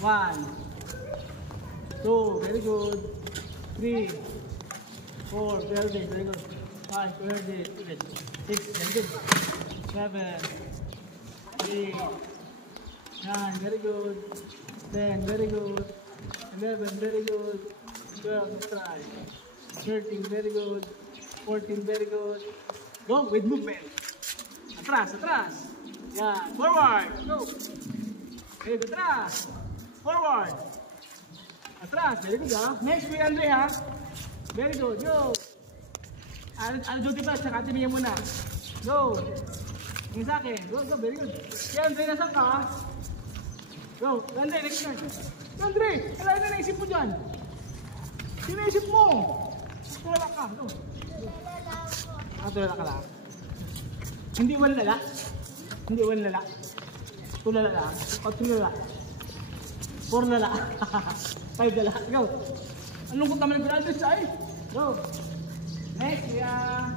1, 2, very good. 3, 4, very good. 5, very good. 6, very good. 7, 8, 9, very good. 10, very good. 11, very good. 12, try. 13, very good. 14, very good. Go with movement. Atras, atras. Yeah, forward. Go. Very good, atras. Forward. Atras, very good ha. Next, Kuya Andre ha. Very good, go. Ano duty pa, tsaka tiniyan mo na. Go. Yung sa akin. Go, go, very good. Kuya Andre, nasan ka ha? Go, Andre, next turn. Andre, wala na naisip mo dyan. Sinaisip mo. Tulala ka, go. Tulala ka lang. Hindi walala. Hindi walala. Tulala lang. O tulala. 4 lala. 5 lala. Go. Anong kung naman yung pinagdis ay? Go. Next, yeah.